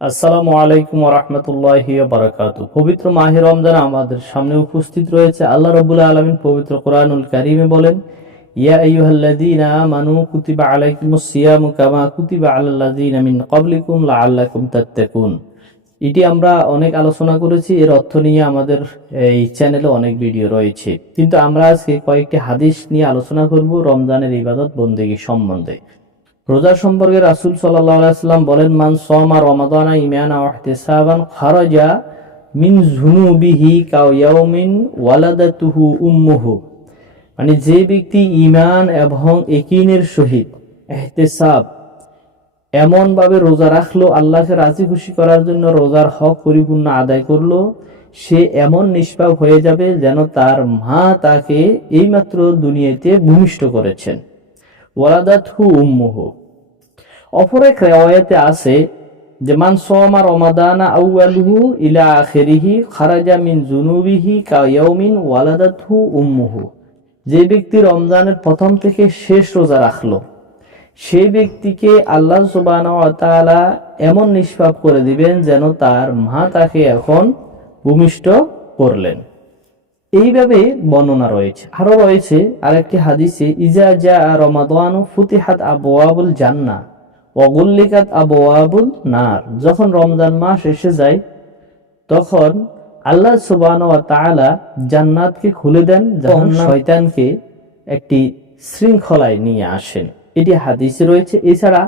আসসালামু আলাইকুম রহমতুল্লাহ বারাকাত পবিত্র মাহে রমজান আমাদের সামনে উপস্থিত রয়েছে। আল্লাহ রবুল্লা আলমিন পবিত্র কোরআনুল কারিমে বলেন, ইয়া আইয়ুহাল্লাযীনা আমানু কুতিবা আলাইকুমুস সিয়ামু কামা কুতিবা আলাল্লাযীনা মিন ক্বাবলিকুম লাআল্লাকুম তাত্তাকুন। এটি আমরা অনেক আলোচনা করেছি, এর অর্থ নিয়ে আমাদের এই চ্যানেলে অনেক ভিডিও রয়েছে। কিন্তু আমরা আজকে কয়েকটি হাদিস নিয়ে আলোচনা করব, রমজানের ইবাদত বন্দেগী সম্বন্ধে। রোজা সম্পর্কে রাসুল সাল্লাম বলেন, মান সমা রমাদানা ইমানা ওয়াহতিসাবান খারাজা মিন জুনুবিহি কাও ইয়াউমিন ওয়ালাদাতুহু উম্মুহু। মানে যে ব্যক্তি ইমান এবং একিনের সহিত এহতেসাব এমনভাবে রোজা রাখল আল্লাহকে রাজি খুশি করার জন্য রোজার হক পরিপূর্ণ আদায় করল, সে এমন নিষ্পাপ হয়ে যাবে যেন তার মা তাকে এইমাত্র দুনিয়াতে ভূমিষ্ঠ করেছেন। ওয়ালাদাতহু উম্মুহু। অপর এক রেওয়ায়াতে আছে যে, মান সোমা রমাদানা আউয়ালুহু ইলা আখিরিহি খারাজা মিন জুনুবিহি কা ইয়াউমিন ওয়ালাদাতহু উম্মুহু। যে ব্যক্তি রমজানের প্রথম থেকে শেষ রোজা রাখল সেই ব্যক্তিকে আল্লাহ তাআলা এমন নিষ্পাপ করে দিবেন যেন তার মা তাকে এখন ভূমিষ্ঠ করলেন। এইভাবে বর্ণনা রয়েছে। আরও রয়েছে আরেকটি হাদিসে, ইজা জা রমাদানু ফুতিহাত আবওয়াবুল জান্না অগুল্লিকাত আবওয়াবুল নার। যখন রমজান মাস এসে যায় তখন আল্লাহ সুবান তাআলা জান্নাতকে খুলে দেন যখন শয়তানকে একটি শৃঙ্খলায় নিয়ে আসেন। এটি হাদিস রয়েছে। এছাড়া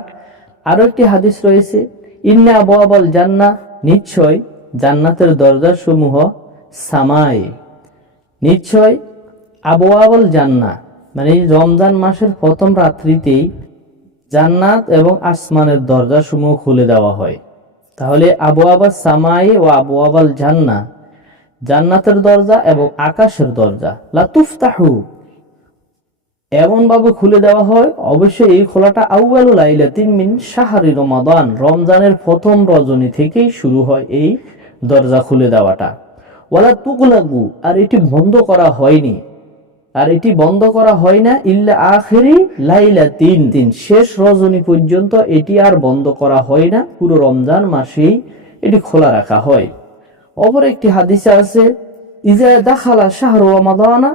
আরও একটি হাদিস রয়েছে ইন্না আবওয়াবুল জান্না নিশ্চয় জান্নাতের দরজা সমূহ সামায় নিশ্চয় আবু আবল জান্না মানে রমজান মাসের প্রথম রাত্রিতেই জান্নাত এবং আসমানের দরজা সমূহ খুলে দেওয়া হয়। তাহলে আবু আবাল সামাই ও আবু আবাল জান্না, জান্নাতের দরজা এবং আকাশের দরজা। লাতুফতাহু এমন ভাবে খুলে দেওয়া হয়, অবশ্যই এই খোলাটা আউয়ালুল আইলাতিন মিন সাহারি রমাদান। রমজানের প্রথম রজনী থেকেই শুরু হয় এই দরজা খুলে দেওয়াটা। ওয়ালা তুকলাগু আর এটি বন্ধ করা হয়নি। আর এটি বন্ধ করা হয় না ইল্লা আখেরি লাইলা তিন দিন শেষ রজনী পর্যন্ত এটি আর বন্ধ করা হয় না। পুরো রমজান মাসেই এটি খোলা রাখা হয়। অপর একটি হাদিসে আছে, ইজা দাখালা শাহরু রমাদানা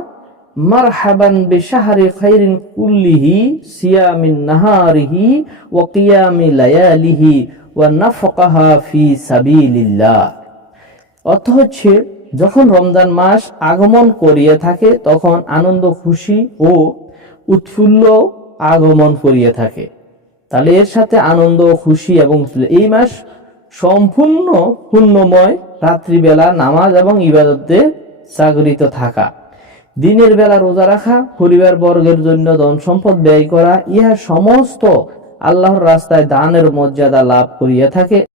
মারহাবান বিশাহরি খাইরিন কুল্লিহি সিয়ামিন নাহারিহি ওয়া কিয়ামি লায়ালিহি ওয়া নাফকাহা ফি সাবিলিল্লাহ। অর্থ হচ্ছে যখন রমজান মাস আগমন করিয়া থাকে, তখন আনন্দ, খুশি ও উৎফুল্ল আগমন করিয়া থাকে। তাহলে এর সাথে আনন্দ, খুশি এবং এই মাস সম্পূর্ণ পুণ্যময় রাত্রিবেলা নামাজ এবং ইবাদতে জাগরিত থাকা। দিনের বেলা রোজা রাখা, পরিবার বর্গের জন্য ধন সম্পদ ব্যয় করা, ইহা সমস্ত আল্লাহর রাস্তায় দানের মর্যাদা লাভ করিয়া থাকে।